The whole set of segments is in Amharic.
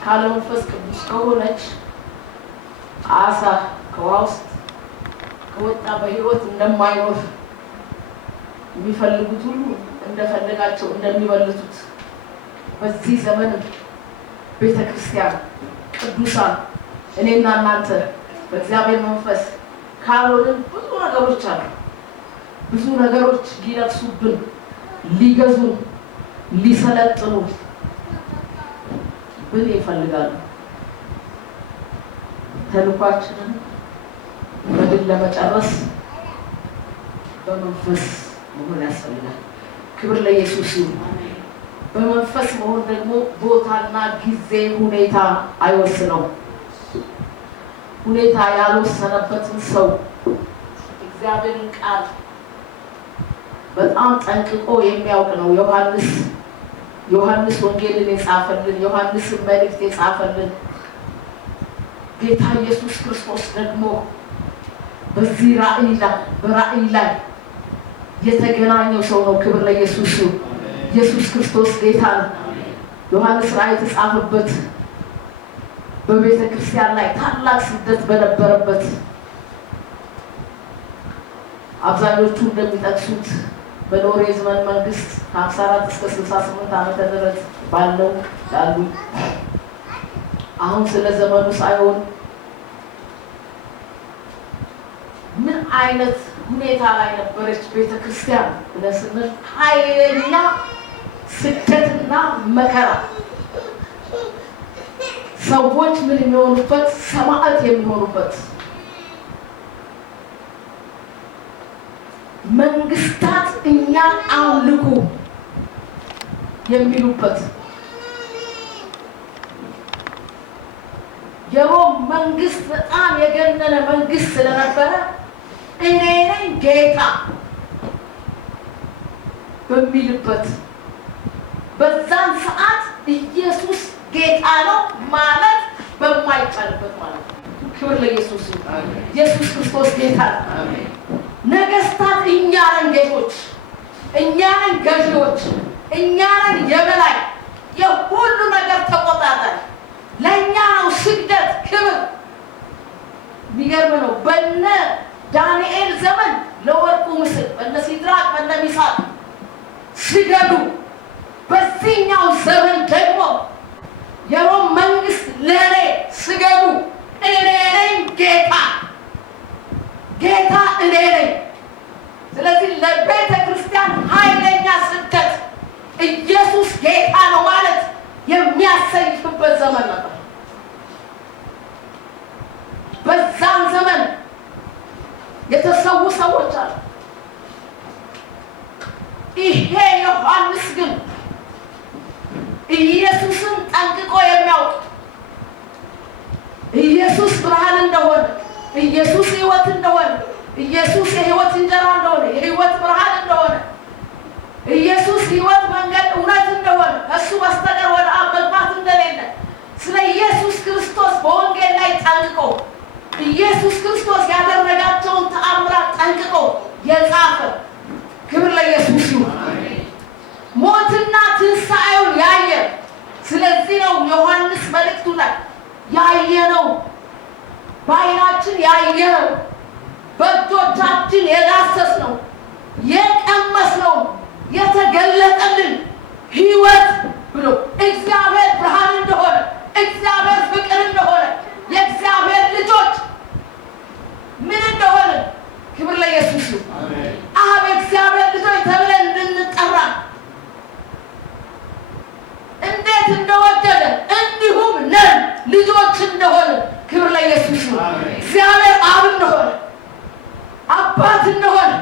ካለ መንፈስ ቅዱስ ከሆነች አሳ ከውሃ ውስጥ ከወጣ በሕይወት እንደማይኖር የሚፈልጉት ሁሉ እንደፈለጋቸው እንደሚበልጡት በዚህ ዘመን ቤተክርስቲያን ቅዱሳን እኔና እናንተ በእግዚአብሔር መንፈስ ካልሆንን ብዙ ነገሮች አሉ። ብዙ ነገሮች ሊነክሱብን፣ ሊገዙን፣ ሊሰለጥኑ ምን ይፈልጋሉ? ተልኳችንን በድል ለመጨረስ በመንፈስ መሆን ያስፈልጋል። ክብር ለኢየሱስ ይሁን። በመንፈስ መሆን ደግሞ ቦታና ጊዜ ሁኔታ አይወስነው። ሁኔታ ያልወሰነበትን ሰው እግዚአብሔርን ቃል በጣም ጠንቅቆ የሚያውቅ ነው። ዮሐንስ ወንጌልን የጻፈልን፣ ዮሐንስን መልእክት የጻፈልን ጌታ ኢየሱስ ክርስቶስ ደግሞ በዚህ በራእይ ላይ የተገናኘው ሰው ነው። ክብር ለኢየሱስ ይሁን። ኢየሱስ ክርስቶስ ጌታ ነው። ዮሐንስ ራእይ የተጻፈበት በቤተ ክርስቲያን ላይ ታላቅ ስደት በነበረበት አብዛኞቹ እንደሚጠቅሱት በኖርዌይ ዘመን መንግስት ከ54 እስከ 68 ዓመተ ምህረት ባለው ያሉ አሁን ስለ ዘመኑ ሳይሆን ምን አይነት ሁኔታ ላይ ነበረች ቤተክርስቲያን ብለን ስንል ኃይለኛ ስደትና መከራ፣ ሰዎች ምን የሚሆኑበት፣ ሰማዕት የሚሆኑበት፣ መንግስታት እኛን አምልኩ የሚሉበት፣ የሮም መንግስት በጣም የገነነ መንግስት ስለነበረ እኔ ነኝ ጌታ በሚልበት በዛን ሰዓት ኢየሱስ ጌታ ነው ማለት በማይቻልበት ማለት ነው። ክብር ለኢየሱስ ይሁን። ኢየሱስ ክርስቶስ ጌታ ነው። አሜን። ነገስታት እኛ ነን ጌቶች፣ እኛ ነን ገዢዎች፣ እኛ ነን የበላይ የሁሉ ነገር ተቆጣጣሪ፣ ለእኛ ነው ስግደት ክብር። የሚገርም ነው። በነ ዳንኤል ዘመን ለወርቁ ምስል በነ ሲድራቅ በነ ሚሳቅ ስገዱ። በዚህኛው ዘመን ደግሞ የሮም መንግስት ለኔ ስገዱ፣ እኔ ነኝ ጌታ እኔ ነኝ። ስለዚህ ለቤተ ክርስቲያን ኃይለኛ ስደት ኢየሱስ ጌታ ነው ማለት የሚያሰይፍበት ዘመን ነበር። በዛን ዘመን የተሰዉ ሰዎች አሉ። ይሄ ዮሐንስ ግን ኢየሱስን ጠንቅቆ የሚያውቅ ኢየሱስ ብርሃን እንደሆነ፣ ኢየሱስ ሕይወት እንደሆነ፣ ኢየሱስ የሕይወት እንጀራ እንደሆነ፣ የሕይወት ብርሃን እንደሆነ፣ ኢየሱስ ሕይወት መንገድ እውነት እንደሆነ፣ ከሱ በስተቀር ወደ አብ መግባት እንደሌለ ስለ ኢየሱስ ክርስቶስ በወንጌል ላይ ጠንቅቆ ኢየሱስ ክርስቶስ ያደረጋቸውን ተአምራት ጠንቅቆ የጻፈ ክብር ለኢየሱስ ይሁን። ሞትና ትንሣኤውን ያየ። ስለዚህ ነው ዮሐንስ መልእክቱ ላይ ያየነው፣ በዓይናችን ያየነው፣ በእጆቻችን የዳሰስነው፣ የቀመስነው፣ የተገለጠልን ሕይወት ብሎ እግዚአብሔር ብርሃን እንደሆነ፣ እግዚአብሔር ፍቅር እንደሆነ፣ የእግዚአብሔር ልጆች ምን እንደሆነ ክብር ለኢየሱስ ይሁን። አብ እግዚአብሔር ልጆች ተብለን እንድንጠራ እንዴት እንደወደደ እንዲሁም ነን ልጆች እንደሆነ ክብር ለኢየሱስ ይሁን። እግዚአብሔር አብ እንደሆነ አባት እንደሆነ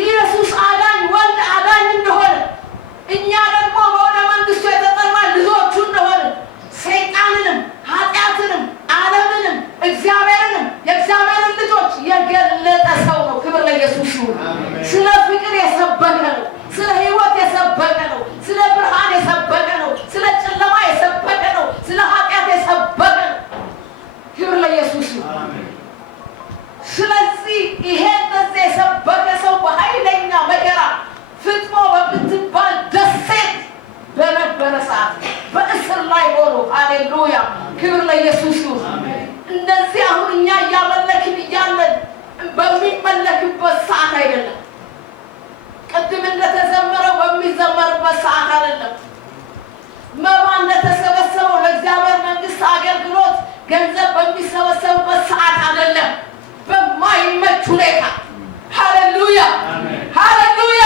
ኢየሱስ አዳኝ ወልድ አዳኝ እንደሆነ እኛ ደግሞ በወደ መንግስቱ የተጠራ ልጆቹ እንደሆነ ሰይጣንንም ኃጢአትንም ዓለምንም እግዚአብሔርንም የእግዚአብሔርን ልጆች የገለጠ ሰው ነው። ክብር ለኢየሱስ ይሁን። ስለ ፍቅር የሰበከ ነው። ስለ ሕይወት የሰበከ ነው። ስለ ብርሃን የሰበከ ነው። ስለ ጨለማ የሰበከ ነው። ስለ ኃጢአት የሰበከ ነው። ክብር ለኢየሱስ ይሁን። ስለዚህ ይሄ እንደዚህ የሰበከ ሰው በኃይለኛ መከራ ገንዘብ በሚሰበሰብበት ሰዓት አይደለም፣ በማይመች ሁኔታ ሃሌሉያ ሃሌሉያ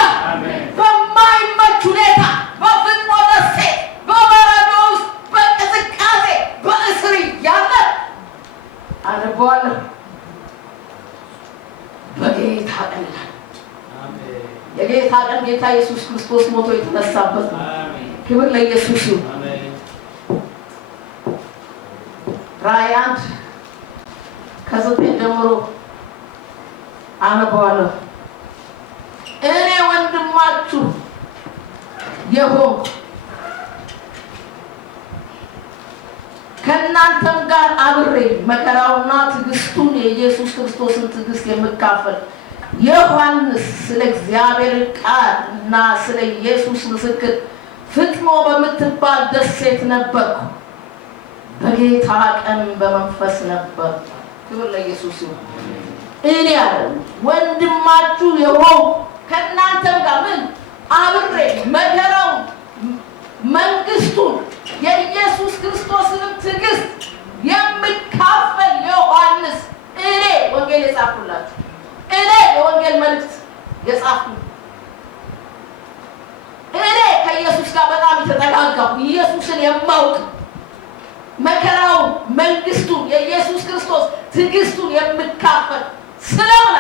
በማይመች ሁኔታ በፍጥሞ ደሴት በበረዶ ውስጥ በቅዝቃዜ በእስር ያለ አነበዋለሁ በጌታ ቀን የጌታ ቀን ጌታ ኢየሱስ ክርስቶስ ሞቶ የተነሳበት ነው። ክብር ለኢየሱስ ይሁን። ራእይ 1 ከ9 ጀምሮ አነበዋለሁ። እኔ ወንድማችሁ የሆንኩ ከእናንተም ጋር አብሬ መከራውና ትዕግስቱን የኢየሱስ ክርስቶስን ትዕግስት የምካፈል ዮሐንስ ስለ እግዚአብሔር ቃል እና ስለ ኢየሱስ ምስክር ፍጥሞ በምትባል ደሴት ነበርኩ። በጌታ ቀን በመንፈስ ነበር። ክብር ለኢየሱስ ይሁን። እኔ ወንድማችሁ የሆንኩ ከእናንተም ጋር ምን አብሬ መከራውን መንግስቱን የኢየሱስ ክርስቶስን ትዕግስት የምካፈል ዮሐንስ እኔ ወንጌል የጻፍኩላችሁ እኔ የወንጌል መልእክት የጻፍኩ እኔ ከኢየሱስ ጋር በጣም የተጠጋጋሁ ኢየሱስን የማውቅ መከራው መንግስቱን የኢየሱስ ክርስቶስ ትዕግስቱን የምካፈል ስለሆነ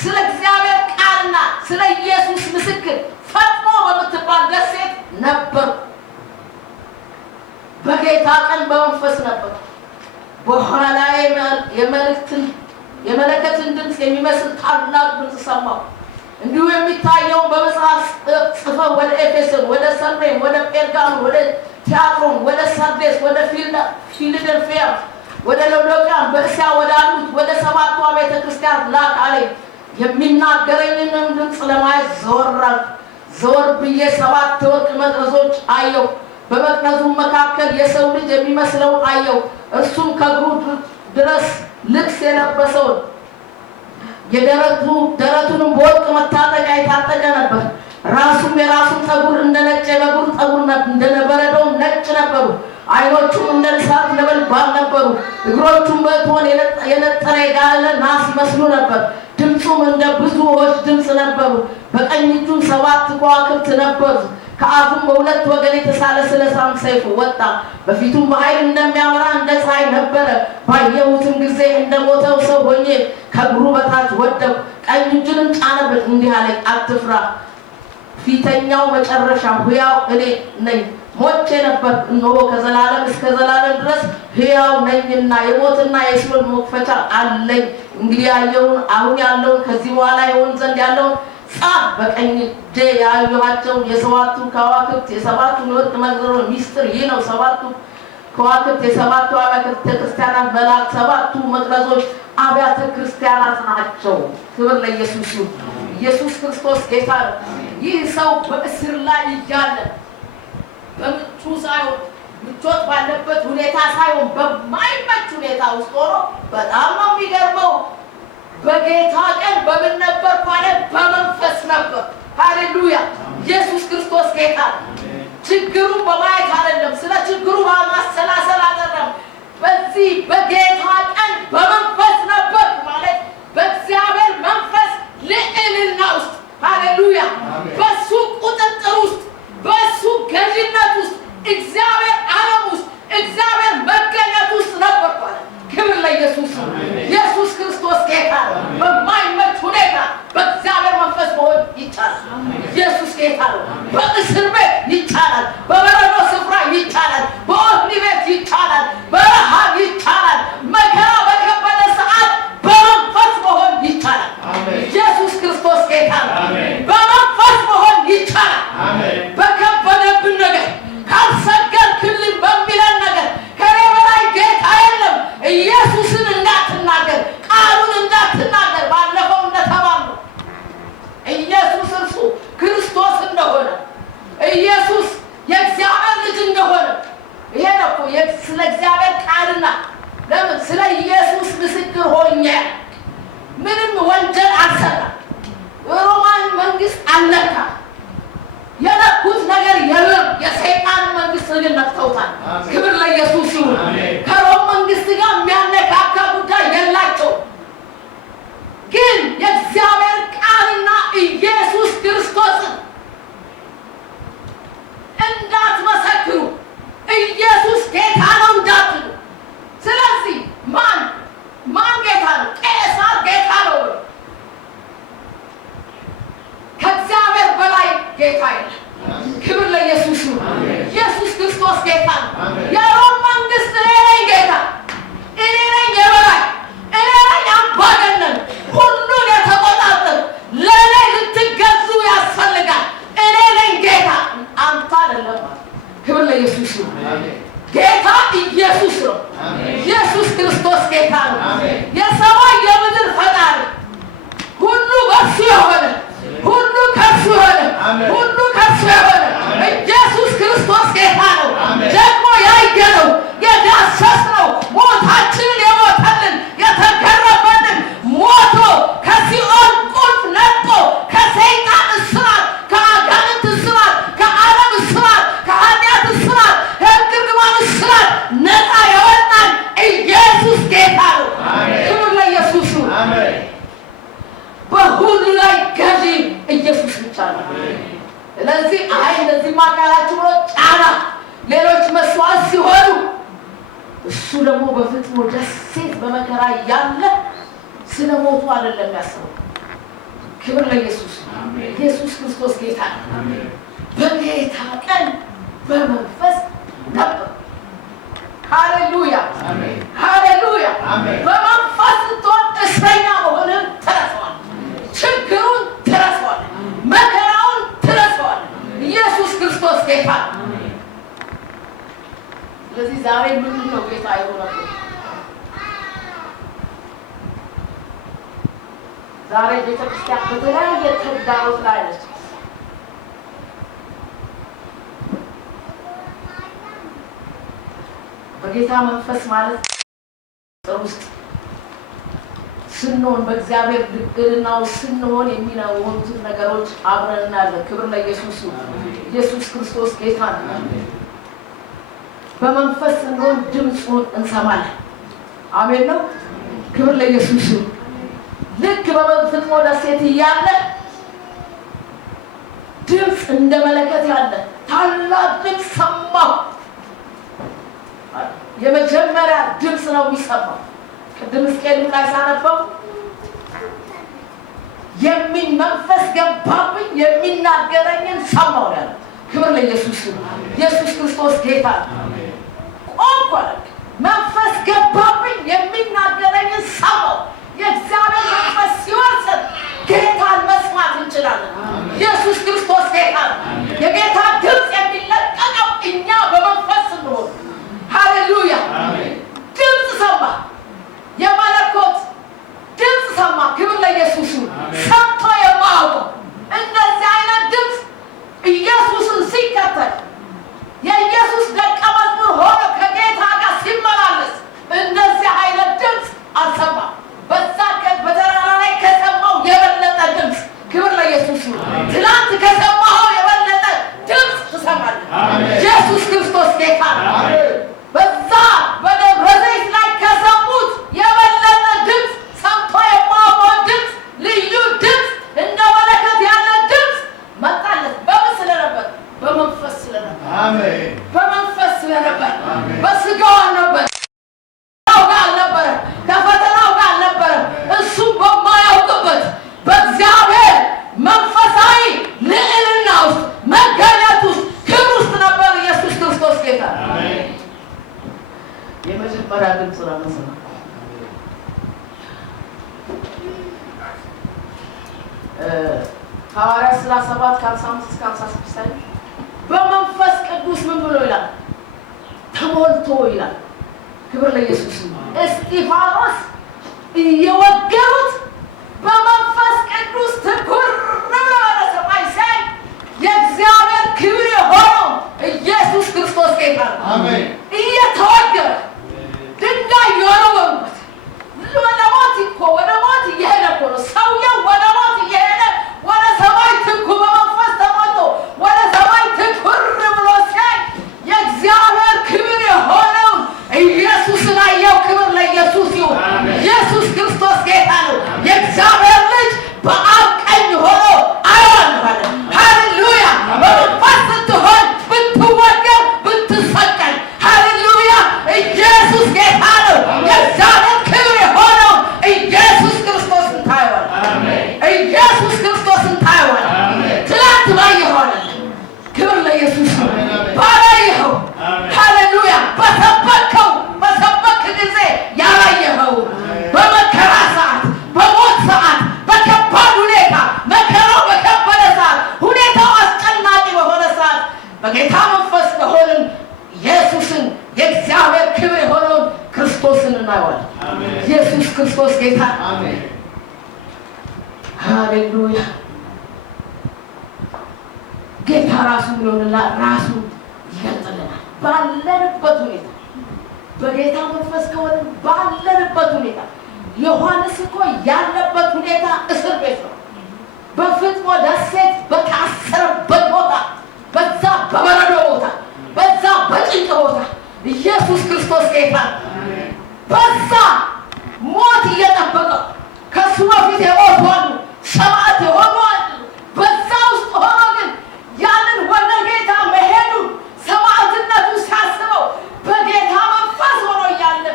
ስለ እግዚአብሔር ቃልና ስለ ኢየሱስ ምስክር ፈጥሞ በምትባል ደሴት ነበር። በጌታ ቀን በመንፈስ ነበር። በኋላ የመለከትን ድምፅ የሚመስል ታላቅ ድምፅ ሰማሁ። እንዲሁ የሚታየው በመጽሐፍ ጽፈው ወደ ኤፌሶን፣ ወደ ሰምሬን፣ ወደ ጴርጋሞን፣ ወደ ቲያጥሮን፣ ወደ ሰርዴስ፣ ወደ ፊላደልፊያ፣ ወደ ሎዶቅያ በእስያ ወዳሉት ወደ 7ቱ ቤተ ክርስቲያናት ላክ አለኝ። የሚናገረኝንም ድምፅ ለማየት ዘወር ብዬ 7 የወርቅ መቅረዞች አየሁ። በመቅረዙ መካከል የሰው ልጅ የሚመስለውን አየሁ። እርሱም ከእግሩ ድረስ ልብስ የለበሰውን ደረቱንም በወርቅ መታጠቂያ የታጠቀ ነበር። ራሱም የራሱን ጠጉር እንደ ነጭ የበጉር ጠጉር እንደ በረዶ ነጭ ነበሩ። ዓይኖቹም እንደ እሳት ነበልባል ነበሩ። እግሮቹም በእቶን የነጠረ የጋለ ናስ ይመስሉ ነበር። ድምፁም እንደ ብዙ ውኆች ድምፅ ነበሩ። በቀኝ እጁም 7 ከዋክብት ነበሩ። ከአፉም በሁለት ወገን የተሳለ ስለታም ሰይፍ ወጣ። በፊቱም በኃይል እንደሚያበራ እንደ ፀሐይ ነበረ። ባየሁትም ጊዜ እንደሞተው ሰው ሆኜ ከእግሩ በታች ወደቅሁ። ቀኝ እጁንም ጫነበት፣ እንዲህ አለኝ፣ አትፍራ፣ ፊተኛው መጨረሻ ሕያው እኔ ነኝ። ሞቼ ነበር፣ እነሆ ከዘላለም እስከ ዘላለም ድረስ ሕያው ነኝና የሞትና የሲኦል መክፈቻ አለኝ። እንግዲህ ያየውን አሁን ያለውን ከዚህ በኋላ ይሆን ዘንድ ያለውን ጻፍ። በቀኝ እጄ ያየኋቸው የ7ቱ ከዋክብት የ7ቱ የወርቅ መቅረዞች ሚስጥር ይህ ነው። 7ቱ ከዋክብት የ7ቱ አብያተ ክርስቲያናት መልአክ፣ 7ቱ መቅረዞች አብያተ ክርስቲያናት ናቸው። ክብር ለኢየሱስ ይሁን። ኢየሱስ ክርስቶስ ጌታ ነው። ይህ ሰው በእስር ላይ እያለ በምቹ ሳይሆን ምቾት ባለበት ሁኔታ ሳይሆን በማይመች ሁኔታ ውስጥ ሆኖ በጣም ነው የሚገርመው። በጌታ ቀን በምን ነበር ማለት በመንፈስ ነበር። ሃሌሉያ! ኢየሱስ ክርስቶስ ጌታ። ችግሩን በማየት አይደለም፣ ስለ ችግሩ በማሰላሰል አይደለም። በዚህ በጌታ ቀን በመንፈስ ነበር ማለት በእግዚአብሔር መንፈስ ልዕልና ውስጥ ሃሌሉያ! በሱ ቁጥጥር ውስጥ በሱ ገዥነት ውስጥ እግዚአብሔር ዓለም ውስጥ እግዚአብሔር መገኘት ውስጥ ነበር ማለት። ክብር ለኢየሱስ። ኢየሱስ ክርስቶስ ጌታ። በማይመች ሁኔታ በእግዚአብሔር መንፈስ መሆን ይቻላል። ኢየሱስ ጌታ ነው። በእስር ቤት ይቻላል፣ በበረዶ ስፍራ ይቻላል፣ በወህኒ ቤት ይቻላል፣ በረሃብ ይቻላል፣ መከራ በከበደ ሰዓት በመንፈስ መሆን ይቻላል። ኢየሱስ ክርስቶስ ጌታ ነው። በመንፈስ መሆን ይቻላል። በከበደብን ነገር ካልሰገድክልኝ በሚለን ነገር ከኔ በላይ ጌታ የለም። ኢየሱስን እንዳትናገር፣ ቃሉን እንዳትናገር። ባለፈው እንደተባለው ኢየሱስ እርሱ ክርስቶስ እንደሆነ ኢየሱስ የእግዚአብሔር ልጅ እንደሆነ ይሄ ነው እኮ ስለ እግዚአብሔር ቃልና ለምን ስለ ኢየሱስ ምስክር ሆኜ ምንም ወንጀል አልሰራም። ሮማን መንግስት አልነካ። የነኩት ነገር የለም። የሰይጣን መንግስት ግን ነክተውታል። ክብር ለኢየሱስ ይሁን። ከሮም መንግስት ጋር የሚያነካካ ጉዳይ የላቸው። ግን የእግዚአብሔር ቃልና ኢየሱስ ክርስቶስን እንዳትመሰክሩ፣ ኢየሱስ ጌታ ነው እንዳትሉ። ስለዚህ ማን ጌታ ነው? ቄሳር ጌታ ነው። ከእግዚአብሔር በላይ ጌታ የለም። ክብር ለኢየሱስ ነው። ኢየሱስ ክርስቶስ ጌታ ነው። የሮም መንግስት እኔ ነኝ ጌታ፣ እኔ ነኝ የበላይ፣ እኔ ነኝ አምባገነን፣ ሁሉን የተቆጣጠር፣ ለእኔ ልትገዙ ያስፈልጋል። እኔ ነኝ ጌታ፣ አንተ አይደለም። ክብር ለኢየሱስ ነው። ጌታ ኢየሱስ ነው። ኢየሱስ ክርስቶስ ጌታ ነው። የሰማይ የምድር ፈጣሪ፣ ሁሉ በእርሱ የሆነ፣ ሁሉ ከእርሱ የሆነ፣ ሁሉ ከእርሱ የሆነ ኢየሱስ ክርስቶስ ጌታ ነው። ደግሞ ያየነው የዳሰስነው ሞታችንን የሞተልን የተገረመልን ሞቶ ከሲኦል ቁልፍ ነጥቆ ከሰይጣን እስራት፣ ከአጋንንት እስራት፣ ከዓለም እስራት፣ ከኃጢአት እስራት፣ ከእርግማን እስራት ነፃ ያወጣን ኢየሱስ ጌታ ነው። ክብር ለኢየሱስ ነው። በሁሉ ላይ ገዢ ኢየሱስ ብቻ ነው። ስለዚህ እንደዚህ ማካላችሁ ብሎ ጫና ሌሎች መስዋዕት ሲሆኑ እሱ ደግሞ በፍጥሞ ደሴት በመከራ ያለ ስለ ሞቱ አይደለም ያስበው። ክብር ለኢየሱስ። ኢየሱስ ክርስቶስ ጌታ ነው። በጌታ ቀን በመንፈስ ነበር። ሃሌሉያ ሃሌሉያ። በመንፈስ ስትሆን እስረኛ መሆንን ትረሳዋል፣ ችግሩን ትረሳዋል፣ መከራውን ትረሳዋል። ኢየሱስ ክርስቶስ ጌታ ነው። ስለዚህ ዛሬ ምንድን ነው ጌታ የሆነበት? ዛሬ ቤተክርስቲያን በተለያየ ተግዳሮት ላይ ነች። በጌታ መንፈስ ማለት ጥሩ ውስጥ ስንሆን በእግዚአብሔር ድንግልና ስንሆን የሚሆኑትን ነገሮች አብረን እናያለን። ክብር ለኢየሱስ ነው። ኢየሱስ ክርስቶስ ጌታ ነው። በመንፈስ ስንሆን ድምፁን እንሰማለን። አሜን ነው። ክብር ለኢየሱስ ነው። ልክ በፍጥሞ ደሴት እያለ ድምፅ እንደ መለከት ያለ ታላቅ ድምፅ ሰማሁ። የመጀመሪያ ድምፅ ነው የሚሰማው። ቅድም ሕዝቅኤል ላይ ሳነበው መንፈስ ገባብኝ የሚናገረኝን ሰማሁ ያለ። ክብር ለኢየሱስ ነው። ኢየሱስ ክርስቶስ ጌታ ነው። ቆንጆ መንፈስ ገባብኝ የሚናገረኝን ሰማሁ። የእግዚአብሔር መንፈስ ሲወርሰን ጌታን መስማት እንችላለን። ኢየሱስ ክርስቶስ ጌታ ነው። የጌታ ድምፅ የሚለቀቀው እኛ በመንፈስ ስንሆን። ሃሌሉያ። ድምፅ ሰማ፣ የመለኮት ድምፅ ሰማ። ክብር ለኢየሱስ ነው። ሰምቶ የማያውቀው እንደዚህ አይነት ድምፅ ኢየሱስን ሲከተል የኢየሱስ ደቀ መዝሙር ሆኖ ከጌታ ጋር ሲመላለስ እንደዚህ አይነት ድምፅ አልሰማም። በዛ በተራራ ላይ ከሰማው የበለጠ ድምፅ። ክብር ለኢየሱስ ነው። ትናንት ከሰማው የበለጠ ድምፅ ትሰማለህ። ኢየሱስ ክርስቶስ ጌታ ነው። በዛ በደብረ ዘይት ላይ ከሰሙት የበለጠ ድምፅ፣ ሰምቶ የማያውቀው ድምፅ፣ ልዩ ድምፅ፣ እንደ መለከት ያለ ድምፅ መጣለት። በምን ስለነበር? በመንፈስ ስለነበር። አሜን። በመንፈስ ስለነበር። በስጋው አልነበረ፣ ጋር አልነበረ፣ ከፈተናው ጋር አልነበረ። እሱም በማያውቅበት በእግዚአብሔር መንፈሳዊ ልዕልና ውስጥ መገኘት ውስጥ ክብር ውስጥ ነበር። ኢየሱስ ክርስቶስ ጌታ ነው። የመጀመሪያ ድምፅ ነው መስማት። ሐዋርያት ሥራ 7 ከ55 እስከ 56 ላይ በመንፈስ ቅዱስ ምን ብሎ ይላል? ተሞልቶ ይላል። ክብር ለኢየሱስ ነው። እስጢፋኖስ እየወገሩት በመንፈስ ቅዱስ ትኩር ብሎ ወደ ሰማይ ሲያይ የእግዚአብሔር ክብር የሆነው ኢየሱስ ክርስቶስ ጌታ ነው። አሜን። እየተወገረ ድንጋይ የወረወሩበት ወደ ሞት እኮ ወደ ሞት እየሄደ እኮ ነው ሰውየው። ወደ ሞት እየሄደ ወደ ሰማይ ትኩ በመንፈስ ተሞልቶ ወደ ሰማይ ትኩር ብሎ ሲያይ የእግዚአብሔር ክብር የሆነውን ኢየሱስን አየው። በጌታ መንፈስ ከሆንን ኢየሱስን የእግዚአብሔር ክብር የሆነውን ክርስቶስን እናየዋለን። ኢየሱስ ክርስቶስ ጌታ። ሃሌሉያ። ጌታ ራሱ ይሆንልናል፣ ራሱ ይገልጥልናል ባለንበት ሁኔታ። በጌታ መንፈስ ከሆንን ባለንበት ሁኔታ። ዮሐንስ እኮ ያለበት ሁኔታ እስር ቤት ነው። በፍጥሞ ደሴት በታሰረበት ቦታ፣ በዛ በበረዶ ቦታ፣ በዛ በጭንቅ ቦታ ኢየሱስ ክርስቶስ ጌታ በዛ ሞት እየጠበቀው ከሱ በፊት የሞቱ አሉ፣ ሰማዕት የሆኑ አሉ። በዛ ውስጥ ሆኖ ግን ያንን ወደ ጌታ መሄዱን ሰማዕትነቱን ሲያስበው በጌታ መንፈስ ሆኖ እያለ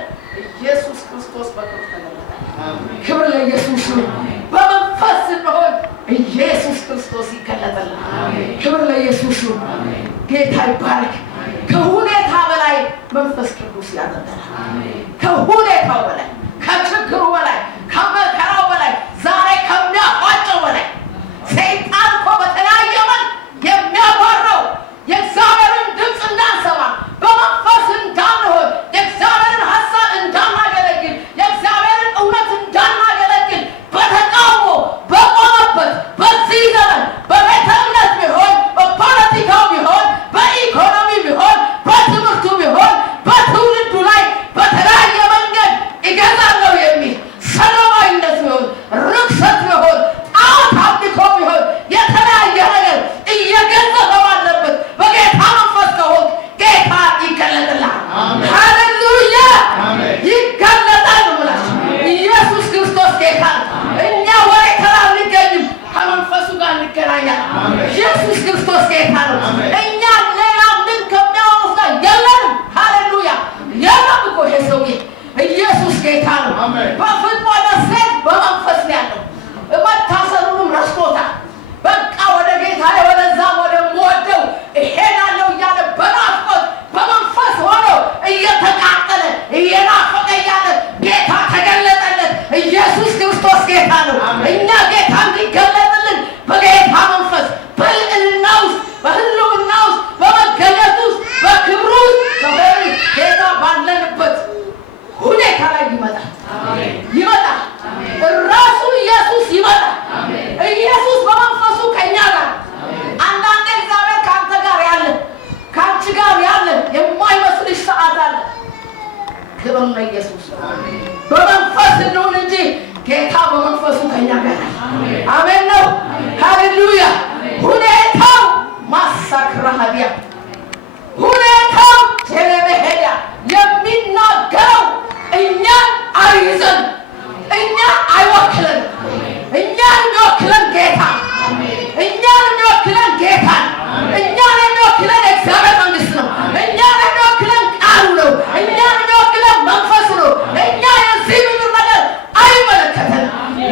ኢየሱስ ክርስቶስ በቅርብ ተገለጠ። ክብር ለኢየሱስ ይሁን። በመንፈስ ስንሆን ኢየሱስ ክርስቶስ ይገለጠልናል። ክብር ለኢየሱስ ይሁን። ጌታ ይባረክ። ከሁኔታ በላይ መንፈስ ቅዱስ ያደርገናል። ከሁኔታው በላይ፣ ከችግሩ በላይ፣ ከመከራው በላይ፣ ዛሬ ከሚያቋጨው በላይ ሰይጣን እኮ በተለያየ መልክ የሚያጓራው የእግዚአብሔርን ድምፅ እንዳንሰማ፣ በመንፈስ እንዳንሆን፣ የእግዚአብሔርን ሀሳብ እንዳናገለግል፣ የእግዚአብሔርን እውነት እንዳናገለግል በተቃውሞ በቆመበት በዚህ ዘመን በቤተ እምነት ቢሆን፣ በፖለቲካው ቢሆን፣ በኢኮኖሚ ቢሆን፣ በትምህርቱ ቢሆን፣ በትውልዱ ላይ በተለያየ መንገድ እገዛለሁ የሚል ሰላማዊነት ቢሆን፣ ርክሰት ቢሆን፣ ጣዖት አምልኮ ቢሆን፣ የተለያየ ነገር እየገዘፈ ባለበት በጌታ መንፈስ ከሆን ጌታ ይገለጥልሃል። ሃሌሉያ! ይገለጣል ብላችሁ ኢየሱስ ክርስቶስ ጌታ። እኛ ወሬ ተራ አንገኝም፣ ከመንፈሱ ጋር እንገናኛለን። ኢየሱስ ክርስቶስ ጌታ ነው። እኛ ሌላ ምን ከሚያወሩት ጋር የለንም። ሃሌሉያ! የለም እኮ ይሄ ሰውዬ ኢየሱስ ጌታ ነው። በፍጥሞ ደሴት በመንፈስ ነው ያለው። መታሰሩንም ረስቶታል። በቃ ወደ ጌታ ወደዛ ወደምወደው እሄዳለሁ እያለ በናፍቆት በመንፈስ ሆኖ እየተቃጠለ እየናፈቀ እያለ ጌታ ተገለጠለት። ኢየሱስ ክርስቶስ ጌታ ነው። እኛ ጌታ እንዲገለጥልን በጌታ መንፈስ በልዕልና ውስጥ በህልውና ውስጥ በመገለጥ ውስጥ በክብሩ ውስጥ ጌታ ባለንበት ሁኔታ ላይ ይመጣል። ራሱ ኢየሱስ ይመጣል። ኢየሱስ በመንፈሱ ከኛ ጋር። አንዳንዴ እግዚአብሔር ከአንተ ጋር ያለ ከአንቺ ጋር ያለ የማይመስልሽ ሰዓት አለ። ክብር ለኢየሱስ። በመንፈስ እንሁን እንጂ ጌታ በመንፈሱ ከኛ ጋር። አሜን ነው። ሃሌሉያ። ሁኔታው ማሳክራሃዲያ ሁኔታው ቴሌበሄዳ የሚናገረው እኛን አይዘን፣ እኛን አይወክለን። እኛን የሚወክለን ጌታ፣ እኛን የሚወክለን ጌታ፣ እኛን የሚወክለን እግዚአብሔር መንግስት ነው። እኛን የሚወክለን ቃሉ ነው። እኛን የሚወክለን መንፈሱ ነው። እኛ የዚህ ምድር ነገር አይመለከተንም።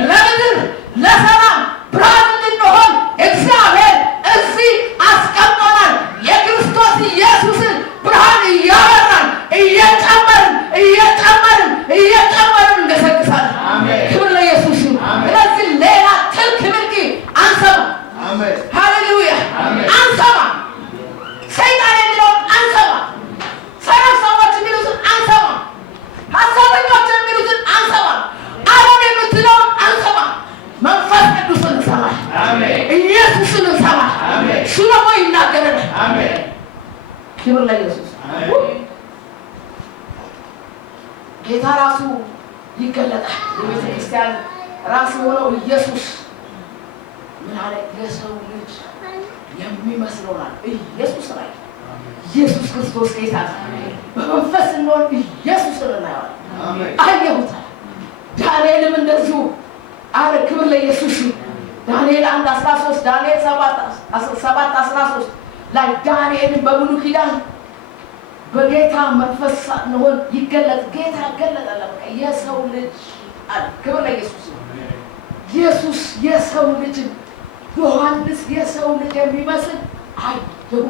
ለምድር ለሰላም ብርሃን እንድንሆን እግዚአብሔር እዚህ አስቀምጦናል። የክርስቶስ ኢየሱስን ብርሃን እያበራን እየጨመርን እንገሰግሳለን። ክብር ለኢየሱስ ይሁን። ስለዚህ ሌላ ትልቅ ምርቂ አንሰማ። ሃሌሉያ! አንሰማ። ሰይጣን የሚለውን አንሰማ። ሰነፍ ሰዎች የሚሉትን አንሰማ። ሐሰተኞች የሚሉትን አንሰማ። ዓለም የምትለውን አንሰማ። መንፈስ ቅዱስን እንሰማል። ኢየሱስን እንሰማል። እሱ ደግሞ ይናገረናል። ክብር ለኢየሱስ። ጌታ ራሱ ይገለጣል። የቤተ ክርስቲያን ራሱ የሆነው ኢየሱስ ምን አለ? የሰው ልጅ የሚመስለውናል። ኢየሱስ ላይ ኢየሱስ ክርስቶስ ጌታ በመንፈስ እንሆን ኢየሱስን እናየዋለን። አየሁት። ዳንኤልም እንደዚሁ አለ። ክብር ለኢየሱስ። ዳንኤል 1:13 ዳንኤል 7:13 ላይ ዳንኤልን በብሉይ ኪዳን በጌታ መንፈስ ሳንሆን ይገለጥ ጌታ ገለጠ። የሰው ልጅ አለ። ክብር ለኢየሱስ። ኢየሱስ የሰው ልጅ ዮሐንስ የሰው ልጅ የሚመስል አየሁ።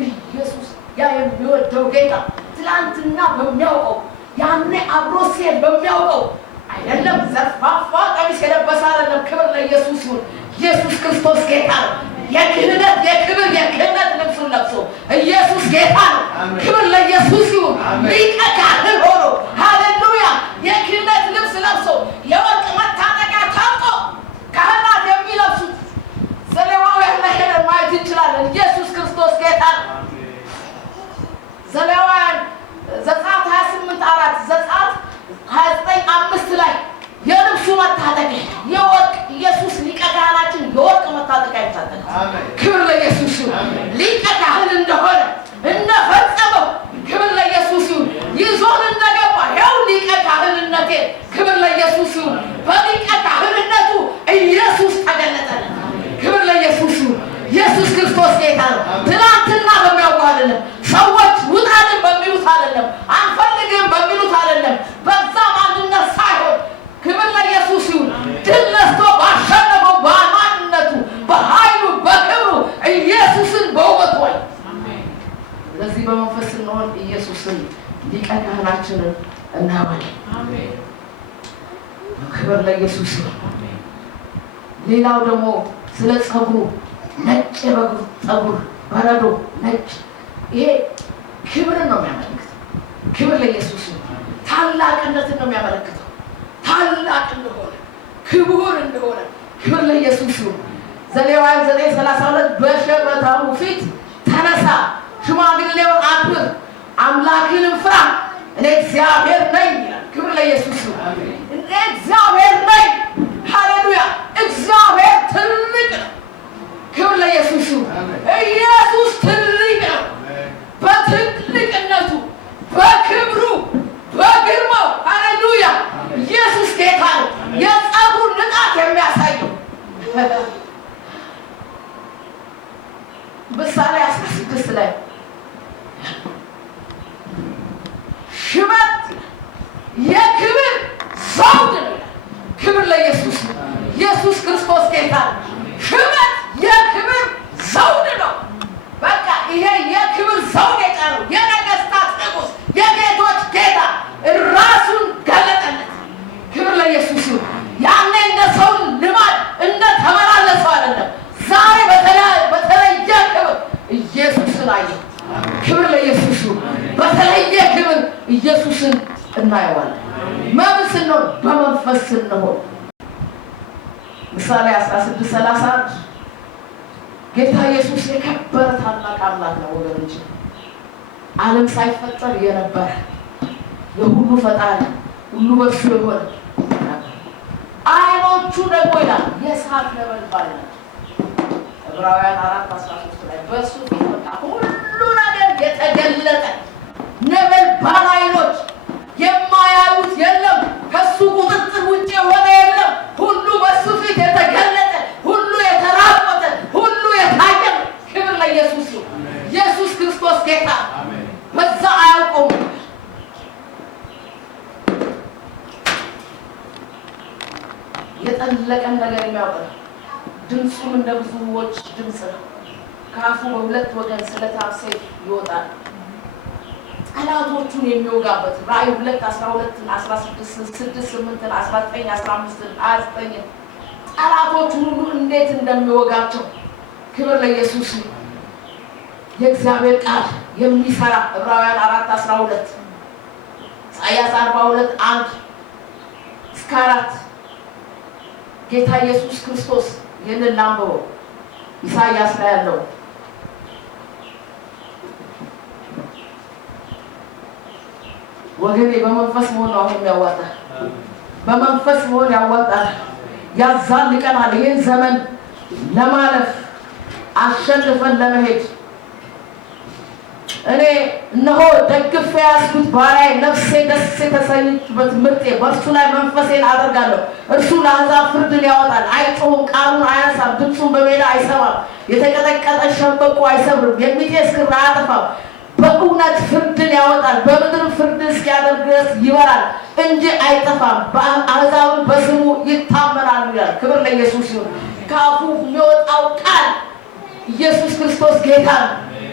ኢየሱስ ያ የሚወደው ጌታ ትላንትና በሚያውቀው ያኔ አብሮ ሲሄድ በሚያውቀው አይደለም። ዘርፋፋ ቀሚስ የለበሰ አይደለም። ክብር ለኢየሱስ ይሁን። ኢየሱስ ክርስቶስ ጌታ ነው። የክህነት ልብስ ልብሱን ለብሶ ኢየሱስ ጌታ ነው። ክብር ለኢየሱስ ይሁን። ሊቀ ካህን ሆኖ ሃሌሉያ የክህነት ልብስ ለብሶ የወርቅ መታጠቂያ ታጥቆ ካህናት የሚለብሱት ዘሌዋውያን ላይ ሄደን ማየት እንችላለን። ኢየሱስ ክርስቶስ ጌታ ነው። ዘሌዋውያን ዘጸአት 28:4 ዘጸአት 29:5 ላይ የልብሱ መታጠቂያ የወርቅ ኢየሱስ ሊቀ ካህናችን የወርቅ መታጠቂያ ይታጠቃል። ክብር ለኢየሱስ ይሁን። ሊቀ ካህን እንደሆነ እንደፈጸመው ክብር ለኢየሱስ ይሁን። ይዞን እንደገባ ያው ሊቀ ካህንነቴ ክብር ለኢየሱስ ይሁን። በሊቀ ካህንነቱ ኢየሱስ ተገለጠልን። ክብር ለኢየሱስ ይሁን። ኢየሱስ ክርስቶስ ጌታ ነው። ትናንትና በሚያውቁ አይደለም፣ ሰዎች ውጣልን በሚሉት አይደለም፣ አንፈልግም በሚሉት አይደለም፣ በዛ ማንነት ሳይሆን ክብር ለኢየሱስ ይሁን። ድል ነስቶ ባሸነፈው በማንነቱ በኃይሉ በክብሩ ኢየሱስን በውበቱ ወይ ለዚህ በመንፈስ ስንሆን ኢየሱስን ሊቀ ካህናችንን እናያለን። ክብር ለኢየሱስ ይሁን። ሌላው ደግሞ ስለ ጸጉሩ ነጭ የበጉ ጸጉር በረዶ ነጭ፣ ይሄ ክብርን ነው የሚያመለክተው። ክብር ለኢየሱስ ይሁን። ታላቅነትን ነው የሚያመለክተው። ታላቅ እንደሆነ ክቡር እንደሆነ ክብር ለኢየሱስ ይሁን። ዘሌዋውያን 9:32 በሸበታሙ ፊት ተነሳ፣ ሽማግሌውን አክብር፣ አምላክህንም ፍራ፣ እኔ እግዚአብሔር ነኝ ይላል። ክብር ለኢየሱስ ይሁን። እኔ እግዚአብሔር ነኝ። ሃሌሉያ! እግዚአብሔር ትልቅ ነው። ክብር ለኢየሱስ ይሁን። ኢየሱስ ትልቅ ነው። በትልቅነቱ በክብሩ በግርማው ሃሌሉያ! ኢየሱስ ጌታ ነው። የጸጉር ንጣት የሚያሳየው ምሳሌ 16 ላይ ሽበት የክብር ዘውድ ነው። ክብር ለኢየሱስ ነው። ኢየሱስ ክርስቶስ ጌታ ነው። ሽበት የክብር ዘውድ ነው። በቃ ይሄ የክብር ዘውድ የጫነው የነገስታት ንጉሥ የጌቶች ጌታ ራሱን ገለጠለት። ክብር ለኢየሱስ ይሁን። ያኔ እንደ ሰው ልማድ እንደ ተመላለሰው አይደለም። ዛሬ በተለየ ክብር ኢየሱስን አየው። ክብር ለኢየሱስ ይሁን። በተለየ ክብር ኢየሱስን እናየዋለን። መብል ስንሆን በመንፈስ ስንሆን ምሳሌ 16:31 ጌታ ኢየሱስ የከበረ ታላቅ አምላክ ነው ወገኖች። ዓለም ሳይፈጠር የነበረ የሁሉ ፈጣሪ ሁሉ በእርሱ የሆነ ዓይኖቹ ደግሞ ይላል የእሳት ነበልባል ናቸው። ዕብራውያን 4:13 ላይ በእሱ ፊት በቃ ሁሉ ነገር የተገለጠ ነበልባል ዓይኖች የማያዩት የለም፣ ከሱ ቁጥጥር ውጭ የሆነ የለም። ሁሉ በእሱ ፊት የተገለጠ ሁሉ የተራቆተ ሁሉ የታየ። ክብር ለኢየሱስ ይሁን። ኢየሱስ ክርስቶስ ጌታ በዛ አያውቀውም። የጠለቀን ነገር የሚያውቅ ድምፁም እንደ ብዙዎች ድምፅ ነው። ከአፉ በሁለት ወገን ስለታም ሰይፍ ይወጣል። ጠላቶቹን የሚወጋበት ራእይ 2:12-16 6:8-19 15-29 ጠላቶቹን ሁሉ እንዴት እንደሚወጋቸው ክብር ለኢየሱስ ይሁን። የእግዚአብሔር ቃል የሚሰራ ዕብራውያን 4:12 ኢሳይያስ 42:1-4 ጌታ ኢየሱስ ክርስቶስ ይህንን ላንብበው። ኢሳይያስ ላይ ያለው ወገኔ በመንፈስ መሆን ነው አሁን ያዋጣል። በመንፈስ መሆን ያዋጣል። ያዛልቀናል። ይህን ዘመን ለማለፍ አሸንፈን ለመሄድ እኔ እነሆ ደግፌ ያዝኩት ባሪያዬ፣ ነፍሴ ደስ የተሰኘችበት ምርጤ፣ በእርሱ ላይ መንፈሴን አደርጋለሁ። እርሱ ለአሕዛብ ፍርድን ያወጣል። አይጮህም፣ ቃሉን አያነሳም፣ ድምፁን በሜዳ አይሰማም። የተቀጠቀጠ ሸምበቆ አይሰብርም፣ የሚጤስ ክር አያጠፋም። በእውነት ፍርድን ያወጣል፣ በምድርም ፍርድን እስኪያደርግ ድረስ ይበራል እንጂ አይጠፋም። አሕዛብን በስሙ ይታመናሉ ይላል። ክብር ለኢየሱስ ይሁን። ከአፉ የሚወጣው ቃል ኢየሱስ ክርስቶስ ጌታ ነው።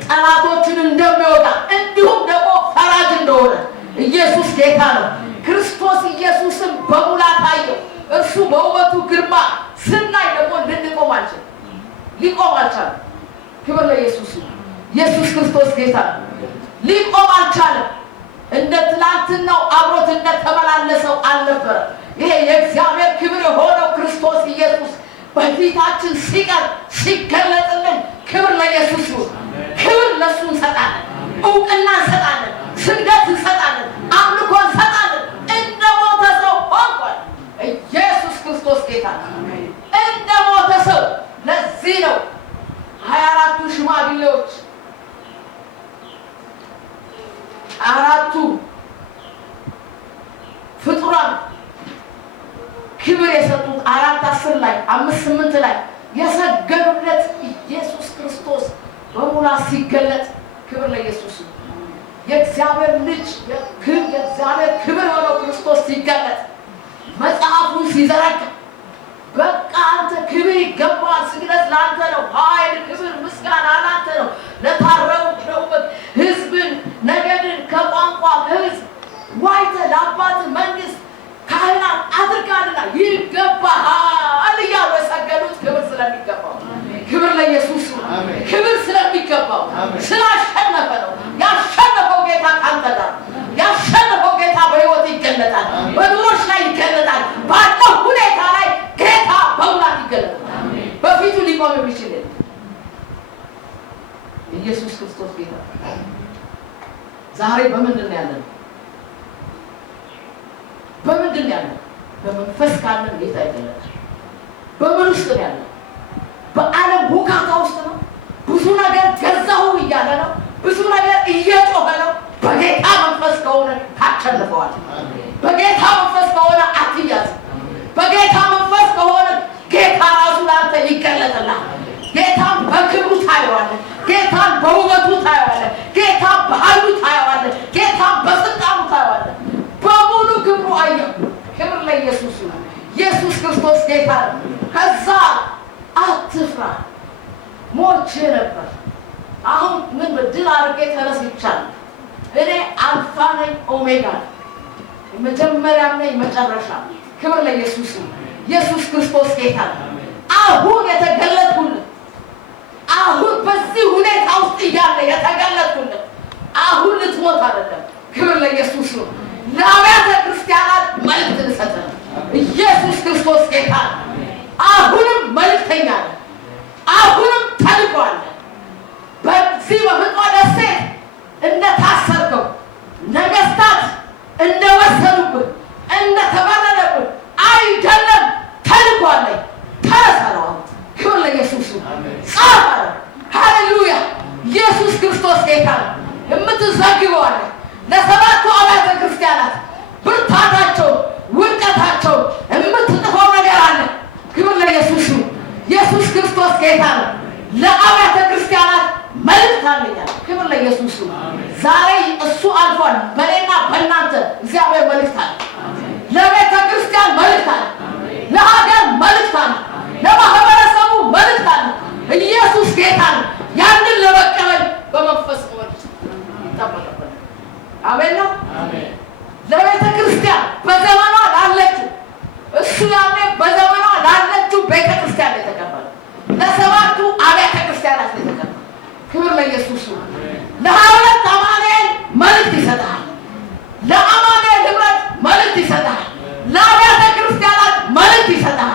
ጠላቶችን እንደሚወጋ እንዲሁም ደግሞ ፈራጅ እንደሆነ ኢየሱስ ጌታ ነው። ክርስቶስ ኢየሱስን በሙላት አየው። እርሱ በውበቱ ግርማ ስናይ ደግሞ ልንቆም አልቻልንም፣ ሊቆም አልቻለም። ክብር ለኢየሱስ ይሁን። ኢየሱስ ክርስቶስ ጌታ ሊቆም አልቻለም። እንደ ትላንትናው አብሮት እንደተመላለሰው አልነበረ። ይሄ የእግዚአብሔር ክብር የሆነው ክርስቶስ ኢየሱስ በፊታችን ሲገለጥልን ክብር ለኢየሱስ ይሁን። ክብር ለሱ እንሰጣለን፣ እውቅና እንሰጣለን፣ ስግደት እንሰጣለን፣ አምልኮ እንሰጣለን። እንደ ሞተ ሰው ሆንኳል። ኢየሱስ ክርስቶስ ጌታ እንደ ሞተ ሰው። ለዚህ ነው 24ቱ ሽማግሌዎች 4ቱ ፍጡራን ክብር የሰጡት 4:10 ላይ 5:8 ላይ የሰገዱለት ኢየሱስ ክርስቶስ በሙላት ሲገለጥ ክብር ለኢየሱስ። የእግዚአብሔር ልጅ የእግዚአብሔር ክብር የሆነው ክርስቶስ ሲገለጥ መጽሐፉን ሲዘረጋ በቃ አንተ ክብር ይገባል፣ ስግደት ለአንተ ነው፣ ኃይል፣ ክብር፣ ምስጋና ለአንተ ነው፣ ለታረቁት ሕዝብን ነገድን ከቋንቋ ከሕዝብ ዋይተ ለአባት መንግስት ካህናት አድርጋልና ይገባሃል እያሉ የሰገዱት ክብር ስለሚገባው፣ ክብር ለኢየሱስ ክብር ስለሚገባው ስላሸነፈ ነው። ያሸነፈው ጌታ ካንተ ጋር፣ ያሸነፈው ጌታ በሕይወት ይገለጣል፣ በኑሮች ላይ ይገለጣል፣ ባለው ሁኔታ ላይ ጌታ በሙላት ይገለጣል። በፊቱ ሊቆም የሚችል ኢየሱስ ክርስቶስ ጌታ። ዛሬ በምንድን ነው ያለነው? በምንድን ነው ያለነው? በመንፈስ ካለን ጌታ ይገለጣል። በምን ውስጥ ነው ያለነው? በዓለም ሁካታ ውስጥ ነው። ብዙ ነገር ገዛሁ እያለ ነው። ብዙ ነገር እየጮኸ ነው። በጌታ መንፈስ ከሆነ ታሸንፈዋል። በጌታ መንፈስ ከሆነ አትያዝ። በጌታ መንፈስ ከሆነ ጌታ ራሱ ለአንተ ይገለጥልሃል። ጌታን በክብሩ ታየዋለህ። ጌታን በውበቱ ታየዋለህ። ጌታን በኃይሉ ታየዋለህ። ጌታን በስልጣኑ ታየዋለህ። በሙሉ ክብሩ አየሁ። ክብር ለኢየሱስ ነው። ኢየሱስ ክርስቶስ ጌታ ነው። ከዛ አትፍራ፣ ሞቼ ነበር፣ አሁን ምን ድል አድርጌ ተነስቻለሁ። እኔ አልፋ ነኝ ኦሜጋ ነኝ፣ መጀመሪያም ነኝ መጨረሻ። ክብር ለኢየሱስ ነው። ኢየሱስ ክርስቶስ ጌታ ነው። አሁን የተገለጥኩልህ፣ አሁን በዚህ ሁኔታ ውስጥ እያለ የተገለጥኩልህ፣ አሁን ልትሞት አይደለም። ክብር ለኢየሱስ ነው። ለአብያተ ክርስቲያናት መልእክት ልሰጥህ ኢየሱስ ክርስቶስ ጌታ ነው። አሁንም መልእክተኛ ነህ። አሁንም ተልእኮ አለ። በዚህ በፍጥሞ ደሴት እንደታሰርከው ነገስታት እንደወሰኑብህ እንደተባረረብህ አይደለም። ተልእኮ አለኝ። ተረሰረው። ክብር ለኢየሱስ ጻፈ። ሃሌሉያ። ኢየሱስ ክርስቶስ ጌታ ነው። የምትዘግበዋለህ ለሰባቱ አብያተ ክርስቲያናት ብርታታቸው ውድቀታቸው የምትጥፈው ነገር አለ። ክብር ለኢየሱስ። ኢየሱስ ክርስቶስ ጌታ ነው። ለአብያተ ክርስቲያናት መልእክት አለኛል። ክብር ለኢየሱስ። ዛሬ እሱ አልፏል። በእኔና በእናንተ እግዚአብሔር መልእክት አለ። ለቤተ ክርስቲያን መልእክት አለ። ለሀገር መልእክት አለ። ለማህበረሰቡ መልእክት አለ። ኢየሱስ ጌታ ነው። ያንን ለመቀበል በመንፈስ ወርድ ይጠበቅብናል። አሜን ነው። ለቤተ ክርስቲያን በዘመኗ ላለችው እሱ ያኔ በዘመኗ ላለችው ቤተ ክርስቲያን የተቀበለ፣ ለሰባቱ አብያተ ክርስቲያናት የተቀበለ። ክብር ለኢየሱስ። ለ22 አማኑኤል መልእክት ይሰጣል። ለአማኑኤል ህብረት መልእክት ይሰጣል። ለአብያተ ክርስቲያናት መልእክት ይሰጣል።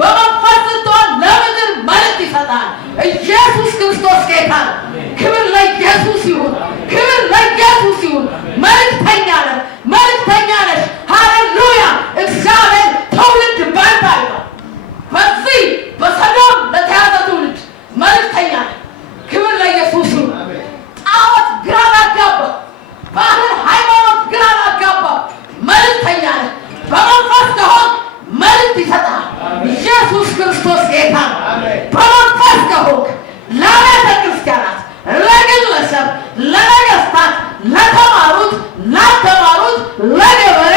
በመንፈስ ስትሆን ለምድር መልእክት ይሰጣል። ኢየሱስ ክርስቶስ ጌታ ነው። ክብር ለኢየሱስ ይሁን። ክብር ለኢየሱስ ይሁን። መልእክተኛ ነህ፣ መልእክተኛ ነሽ። ሃሌሉያ። እግዚአብሔር ትውልድ ባንተ አይቷል። በዚህ በሰዶም ለተያዘ ትውልድ መልእክተኛ ነህ። ክብር ለኢየሱስ ይሁን። ጣዖት ግራ ላጋባ፣ ባህል ሃይማኖት ግራ ላጋባ መልእክተኛ ነህ። በመንፈስ ከሆንክ መልእክት ይሰጣል። ኢየሱስ ክርስቶስ ጌታ ነው። በመንፈስ ከሆንክ ለቤተ ክርስቲያናት፣ ለግለሰብ፣ ለነገስታት፣ ለተማሩት፣ ላልተማሩት፣ ለገበሬ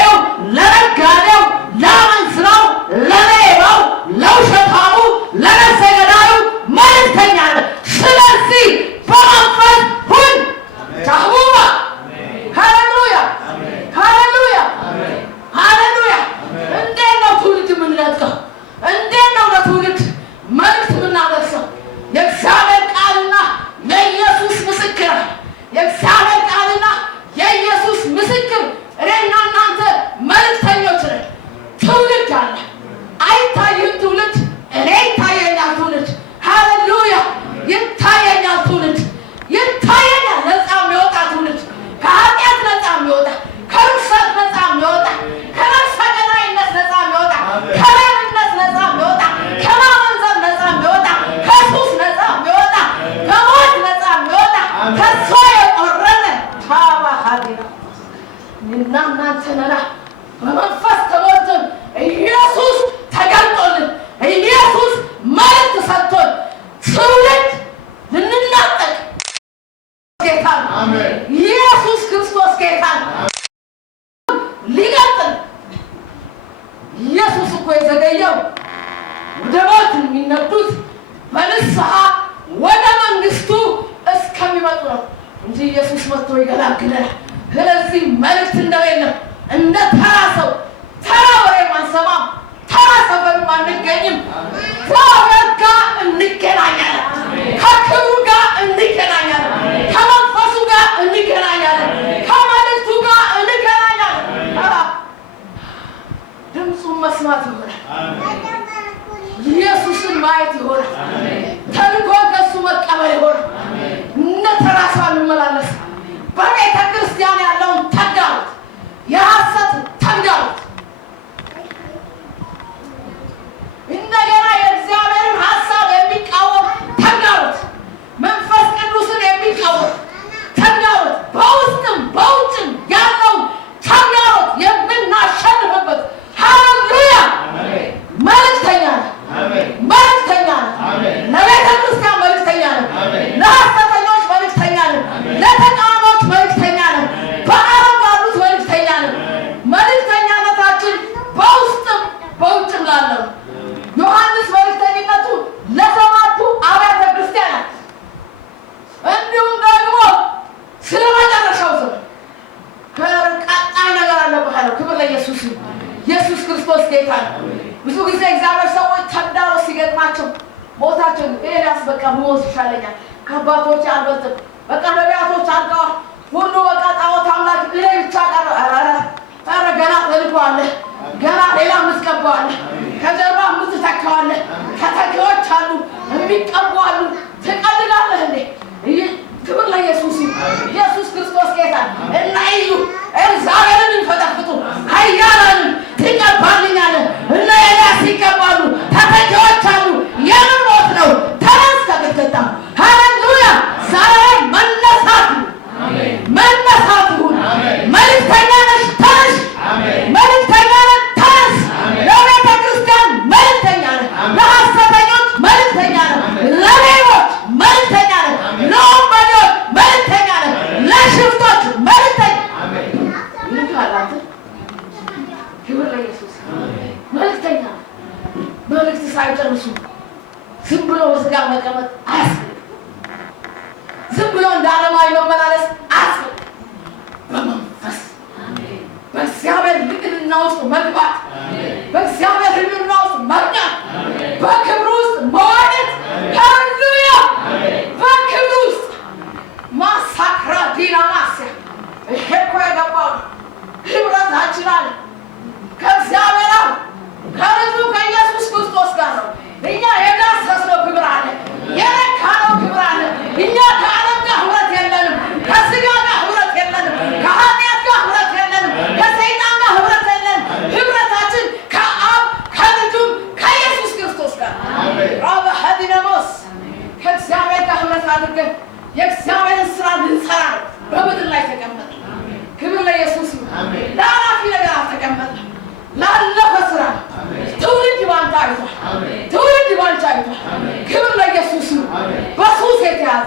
ጌታ ነው። ኢየሱስ ክርስቶስ ጌታ ነው። ሊቀጥል ኢየሱስ እኮ የዘገየው ወደ ሞት የሚነዱት በንስሐ ወደ መንግስቱ እስከሚመጡ ነው እንጂ ኢየሱስ መጥቶ ይገላግለናል። ስለዚህ መልእክት እንደሌለም እንደ ተራ ሰው ተራ ወሬ አንሰማም፣ ተራ ሰፈርም አንገኝም። ከእግዚአብሔር ጋር እንገናኛለን፣ ከክብሩ ጋር እንገናኛለን፣ ከመንፈሱ ጋር እንገናኛለን፣ ከመልእክቱ ጋር እንገናኛለን። ድምፁን መስማት ይሆናል፣ ኢየሱስን ማየት ይሆናል፣ ተልኮ ከእሱ መቀበል ይሆናል። እንደ ተራ ሰው እንመላለስ። በቤተ ክርስቲያን ያለውን ተግዳሮት፣ የሐሰት ተግዳሮት፣ እንደገና የእግዚአብሔርን ሐሳብ የሚቃወም ተግዳሮት፣ መንፈስ ቅዱስን የሚቃወም ተግዳሮት፣ በውስጥም በውጭም ያለውን ተግዳሮት የምናሸንፍበት ሃሌሉያ መልእክተኛ ነው። መልእክተኛ ነው። ለቤተ ክርስቲያን መልእክተኛ ነው። ለሐሰተኞች መልእክተኛ ነው። ለተቃዋሚዎች መልእክተኛ ነው። በዓለም ላሉት መልእክተኛ ነው። መልእክተኛነታችን በውስጥም በውጭም ላለው ዮሐንስ መልእክተኝነቱ ለሰባቱ አብያተ ክርስቲያናት እንዲሁም ደግሞ ስለ መጨረሻው ዘመን ቀጣይ ነገር አለበት አለው። ክብር ለኢየሱስ ይሁን። ኢየሱስ ክርስቶስ ጌታ ነው። ብዙ ጊዜ እግዚአብሔር ሰዎች ተግዳሮት ሲገጥማቸው ሞታቸው ኤልያስ በቃ ብሞት ይሻለኛል፣ ከአባቶች አልበልጥም፣ በቃ ነቢያቶች አልቀዋል፣ ሁሉ በቃ ጣዖት አምላክ እኔ ብቻ ቀረ። ኧረ ገና ተልኮ አለ፣ ገና ሌላ የምትቀባው አለ፣ ከጀርባ የምትተካው አለ፣ ተተኪዎች አሉ፣ የሚቀቡ አሉ። ትቀልዳለህ እንዴ? ክብር ለኢየሱስ ይሁን። ኢየሱስ ክርስቶስ ጌታ እና እዩ እግዚአብሔርን ይፈጠፍጡ ኃያላንን ትቀባልኛለህ። እነ ኤልያስ ይቀባሉ፣ ተተኪዎች አሉ። የምን ሞት ነው? ተነስ ከግድግዳ ሃሌሉያ። ዛሬ መነሳት መነሳት ይሁን። መልእክተኛ ነሽ ተነሽ። መልእክተኛ ነህ ተነስ። ለቤተ ክርስቲያን መልእክተኛ ነህ፣ ለሐሰተኞች መልእክተኛ ነህ፣ ለሌቦች መልእክተኛ ነህ፣ ለወንበዴዎች መልእክተኛ ነህ፣ ለሽፍቶች መልእክተኛ ክብር ለኢየሱስ። መልእክተኛ መልእክት ሳይጨርሱ ዝም ብሎ በስጋ መቀመጥ አያስፈልግም። ዝም ብሎ እንደ ዓለማዊ መመላለስ አያስፈልግም። በመንፈስ በእግዚአብሔር ልዕልና ውስጥ መግባት፣ በእግዚአብሔር ልዕልና ውስጥ መግባት፣ በክብሩ ውስጥ መዋኘት። ሃሌሉያ። በክብሩ ውስጥ ማሳክራ ዲናማስያ ይሄ እኮ የገባው ነው። ህብረታችን አለ ከእግዚአብሔር አብ ከልጁ ከኢየሱስ ክርስቶስ ጋር ነው። እኛ የዳሰስነው ክብር አለ፣ የነካነው ክብር አለ። እኛ ከዓለም ጋር ህብረት የለንም፣ ከስጋ ጋር ህብረት የለንም፣ ከኃጢአት ጋር ህብረት የለንም፣ ከሰይጣን ጋር ህብረት የለንም። ህብረታችን ከአብ ከልጁም ከኢየሱስ ክርስቶስ ጋር ራበ ሀዲነሞስ ከእግዚአብሔር ጋር ህብረት አድርገን የእግዚአብሔርን ስራ ልንሰራ ነው በምድር ላይ ተቀመጠ። ክብር ለኢየሱስ ይሁን። ለኃላፊ ነገር አልተቀመጥንም፣ ላለፈ ስራ ትውልድ ባንተ አይቷል፣ ትውልድ ባንተ አይቷል። ክብር ለኢየሱስ ይሁን። በሱስ የተያዘ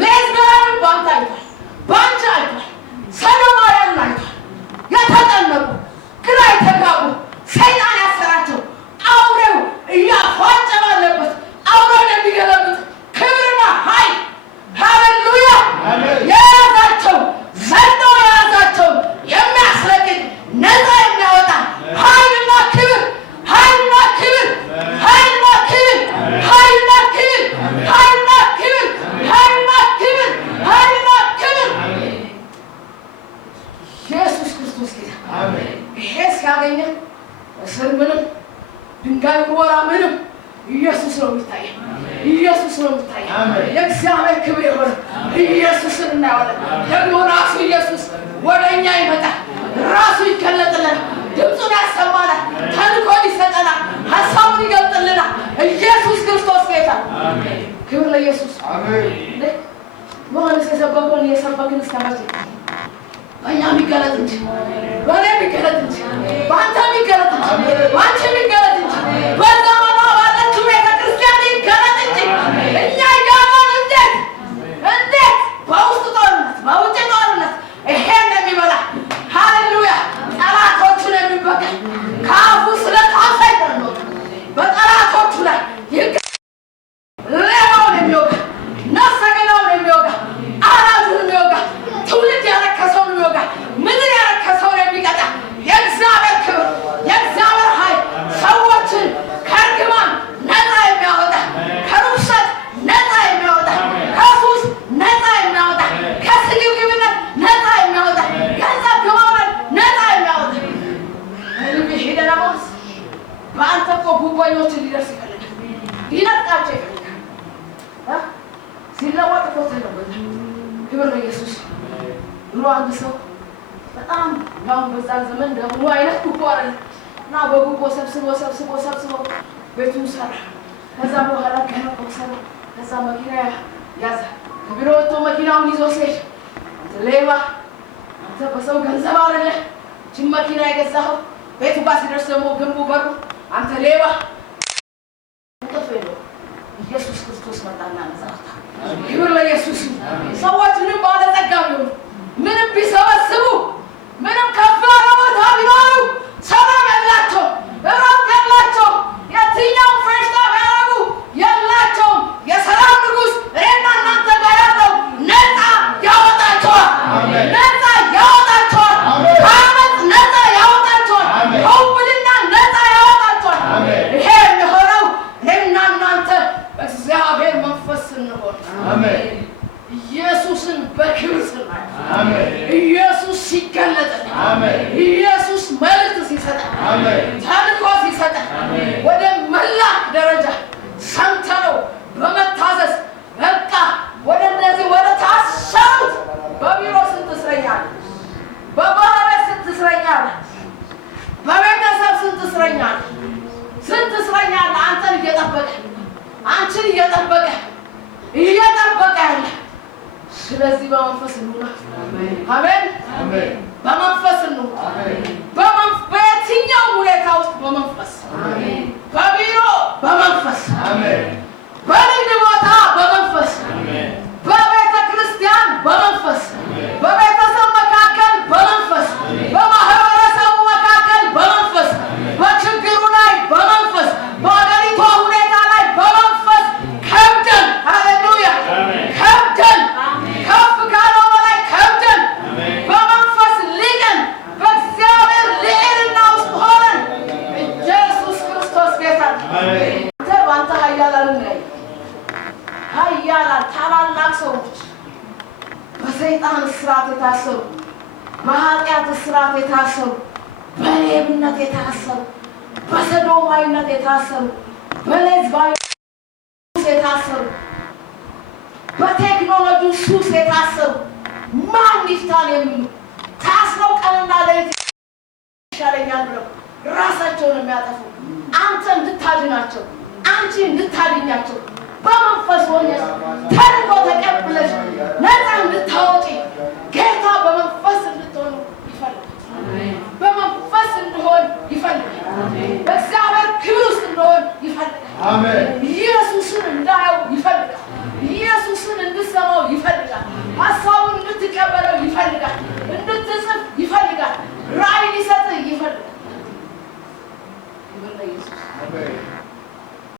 ሌዝናን ባንተ አይቷል፣ ባንተ አይቷል። ሰዶማውያን አይቷል። የተጠመቁ ግራ የተጋቡ ሰይጣን ያሰራቸው አውሬው እያፏጨ ባለበት አውሬውን የሚገለብጥ ክብርና ኃይል ሃሌሉያ የያዛቸው ዘንዶ የያዛቸው የሚያስለቅቅ ነፃ የሚያወጣ ኃይልና ክብር ኃይልና ክብር ኃይልና ክብር ኃይልና ክብር ኃይልና ክብር ኃይልና ክብር ኃይልና ክብር ኢየሱስ ክርስቶስ ጌታ። ይሄ ሲያገኘ እስር ምንም ድንጋይ ወራ ምንም ኢየሱስ ነው የሚታየው። ኢየሱስ ነው የሚታየው። የእግዚአብሔር ክብር የሆነ ኢየሱስን እናየዋለን። ደግሞ ራሱ ኢየሱስ ወደ እኛ ይመጣል፣ ራሱ ይገለጥልናል፣ ድምፁን ያሰማናል፣ ተልእኮን ይሰጠናል፣ ሀሳቡን ይገልጥልናል። ኢየሱስ ክርስቶስ ጌታ። ክብር ለኢየሱስ። ዮሐንስ የሰበከውን እየሰበክን እስከ መቼ? በእኛ የሚገለጥ እንጂ በእኔ የሚገለጥ እንጂ በአንተ የሚገለጥ እንጂ በአንቺ የሚገለጥ እንጂ በዘመኗ ባለችው ቤተክርስቲያን ይገለጥ እንጂ እኛ እያለን እንዴት በውስጥ ሲለወጥ እኮ ተለወጠ። ክብር ለኢየሱስ። ድሮ አንድ ሰው በጣም ያው በዛ ዘመን ደግሞ አይነት ጉቦ አይደል እና በጉቦ ሰብስቦ ቤቱን ሰራ። ከዛ በኋላ ገነባው ሰራ። ከዛ መኪና ያዘ። ከቢሮ ወጥቶ መኪናውን ይዞ ሲሄድ አንተ ሌባ፣ አንተ በሰው ገንዘብ አይደለ ጅም መኪና የገዛኸው፣ ቤቱ ጋር ሲደርስ ደግሞ ግንቡ በሩ አንተ ሌባ ተፈለው። ኢየሱስ ክርስቶስ መጣና ነጻታ። ክብር ለኢየሱስ። ሰዎች ምንም ባለጸጋ ቢሆኑ ምንም ቢሰበስቡ ምንም ከፍ ያለ ቦታ ቢኖሩ ሰላም የላቸው፣ እረፍት የላቸው፣ የትኛው ፈሽታ ቢያደርጉ የላቸውም። የሰላም ንጉሥ እኔና እናንተ ጋር ያለው ነፃ ያወጣቸዋል። ነፃ ያወጣቸዋል። ከዓመፅ ነፃ ያወጣቸዋል። ከውንብድና ነፃ ያወጣቸዋል። ይሄ የሚሆነው እኔና እናንተ በእግዚአብሔር መንፈስ ስንሆን ኢየሱስን በክብር ስናይ፣ ኢየሱስ ሲገለጥ፣ ኢየሱስ መልእክት ሲሰጥ፣ ተልእኮ ሲሰጥ ወደ መላክ ደረጃ ሰምተነው በመታዘዝ በቃ ወደ እነዚህ ወደ ታሰሩት በቢሮ ስንት እስረኛ አለ? በባህር ስንት እስረኛ አለ? በቤተሰብ ስንት እስረኛ አለ? ስንት እስረኛ አለ? አንተን እየጠበቀ አንቺን እየጠበቀ ያለ። ስለዚህ በመንፈስ እንውጣ። አሜን። በመንፈስ እንውጣ። በየትኛው ሁኔታ ውስጥ በመንፈስ፣ በቢሮ በመንፈስ፣ በንግድ ቦታ በመንፈስ፣ በቤተ ክርስቲያን በመንፈስ፣ በቤተሰብ መካከል በመንፈስ፣ በማህበረሰቡ መካከል በመንፈስ፣ በችግሩ ላይ በመንፈስ፣ በአገሪቷ ሁኔታ ላይ በመንፈስ ከብደን፣ ሃሌሉያ ከብደን፣ ከፍ ካለው በላይ ከብደን በመንፈስ ልቀን በእግዚአብሔር ልዕልና ውስጥ ሆነን ኢየሱስ ክርስቶስ ጌታ አንተ በአንተ ኃያላን ላይ ኃያላን ታላላቅ ሰዎች በሰይጣን እስራት የታሰሩ፣ በኃጢአት እስራት የታሰሩ፣ በሌብነት የታሰሩ፣ በሰዶማዊነት የታሰሩ፣ በሌዝባዊነት የታሰሩ፣ በቴክኖሎጂ ሱስ የታሰሩ ማን ይፍታን የሚሉ ታስረው ቀንና ሌሊት ይሻለኛል ብለው ራሳቸውን የሚያጠፉ አንተ እንድታድናቸው፣ አንቺ እንድታድኛቸው በመንፈስ ሆነሽ ተልእኮ ተቀብለሽ ነፃ እንድታወጪ ጌታ በመንፈስ እንድትሆኑ ይፈልጋል። በመንፈስ እንድሆን ይፈልጋል። በእግዚአብሔር ክብር ውስጥ እንድሆን ይፈልጋል።